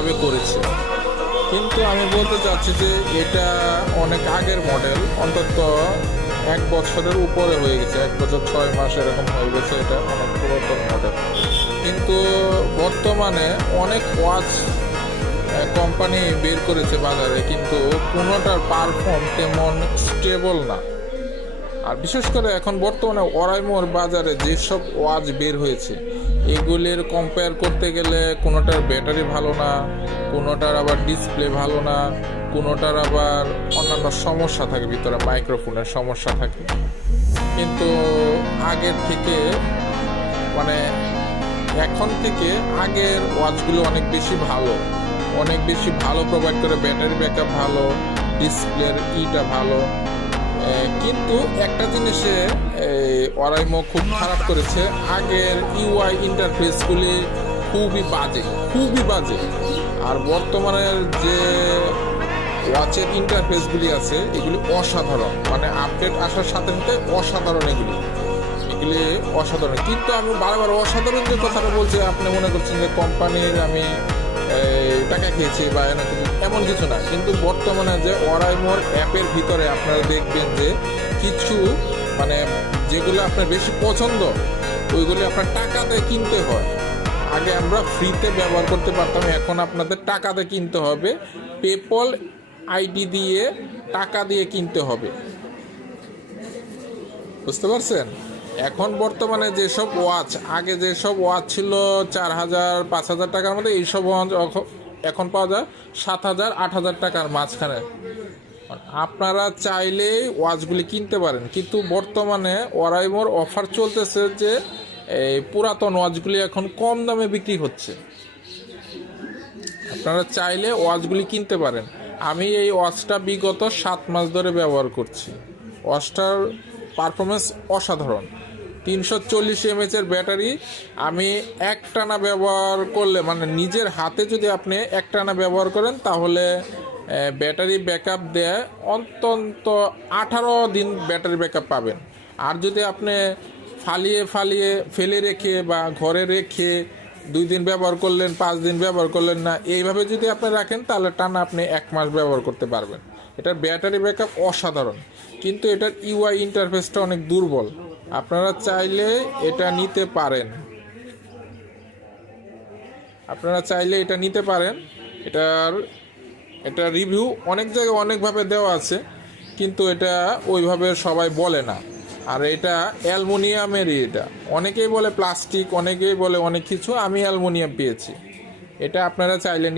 ভাবে করেছে। কিন্তু আমি বলতে চাচ্ছি যে এটা অনেক আগের মডেল, অন্তত 1 বছরের উপরে হয়ে গেছে, 1 বছর 6 মাস এরকম হয়ে গেছে, এটা অনেক পুরাতন মডেল। কিন্তু বর্তমানে অনেক ওয়াচ কোম্পানি বের করেছে বাজারে, কিন্তু কোনোটার পারফর্ম তেমন স্টেবল না। আর বিশেষ করে এখন বর্তমানে ওরাইমোর বাজারে যেসব ওয়াচ বের হয়েছে এগুলির কম্পেয়ার করতে গেলে কোনোটার ব্যাটারি ভালো না, কোনোটার আবার ডিসপ্লে ভালো না, কোনোটার আবার অন্যান্য সমস্যা থাকে, ভিতরে মাইক্রোফোনের সমস্যা থাকে। কিন্তু আগের থেকে মানে এখন থেকে আগের ওয়াচগুলো অনেক বেশি ভালো, অনেক বেশি ভালো প্রোভাইড করে, ব্যাটারি ব্যাকআপ ভালো, ডিসপ্লের ইটা ভালো। কিন্তু একটা জিনিসে ওরাইমো খুব খারাপ করেছে, আগের ইউআই ইন্টারফেসগুলি খুবই বাজে, খুবই বাজে। আর বর্তমানের যে ওয়াচের ইন্টারফেসগুলি আছে এগুলি অসাধারণ, মানে আপডেট আসার সাথে সাথে অসাধারণ, এগুলি অসাধারণ। কিন্তু আমি বারবার অসাধারণ যে কথাটা বলছি, আপনি মনে করছেন যে কোম্পানির আমি টাকা খেয়েছি বা এমন কিছু না। কিন্তু বর্তমানে যে ওরাইমোর অ্যাপের ভিতরে আপনারা দেখবেন যে কিছু মানে যেগুলো আপনার বেশি পছন্দ ওইগুলি আপনার টাকা দিয়ে কিনতে হয়। আগে আমরা ফ্রিতে ব্যবহার করতে পারতাম, এখন আপনাদের টাকা দিয়ে কিনতে হবে, পেপল আইডি দিয়ে টাকা দিয়ে কিনতে হবে। বুঝতে পারছেন? এখন বর্তমানে যেসব ওয়াচ, আগে যেসব ওয়াচ ছিল 4,000 5,000 টাকার মধ্যে, এইসব ওয়াচ এখন পাওয়া যায় 7,000 8,000 টাকার মাঝখানে। আপনারা চাইলেই ওয়াচগুলি কিনতে পারেন, কিন্তু বর্তমানে ওরাইমোর অফার চলতেছে যে এই পুরাতন ওয়াচগুলি এখন কম দামে বিক্রি হচ্ছে। আপনারা চাইলে ওয়াচগুলি কিনতে পারেন। আমি এই ওয়াচটা বিগত 7 মাস ধরে ব্যবহার করছি। ওয়াচটার পারফরমেন্স অসাধারণ। 340 mAh এর ব্যাটারি। আমি একটানা ব্যবহার করলে, মানে নিজের হাতে যদি আপনি একটানা ব্যবহার করেন তাহলে ব্যাটারি ব্যাকআপ দেয় অন্তত 18 দিন ব্যাটারি ব্যাকআপ পাবেন। আর যদি আপনি ফালিয়ে ফেলে রেখে বা ঘরে রেখে 2 দিন ব্যবহার করলেন, 5 দিন ব্যবহার করলেন না, এইভাবে যদি আপনি রাখেন তাহলে টানা আপনি 1 মাস ব্যবহার করতে পারবেন। এটার ব্যাটারি ব্যাকআপ অসাধারণ, কিন্তু এটার ইউআই ইন্টারফেসটা অনেক দুর্বল। আপনারা চাইলে এটা নিতে পারেন, এটা রিভিউ অনেক জায়গায় অনেকভাবে দেওয়া আছে, কিন্তু এটা ওইভাবে সবাই বলে না। আর এটা অ্যালুমিনিয়ামেরই, এটা অনেকেই বলে প্লাস্টিক, অনেকেই বলে অনেক কিছু, আমি অ্যালুমিনিয়াম পেয়েছি। এটা আপনারা চাইলে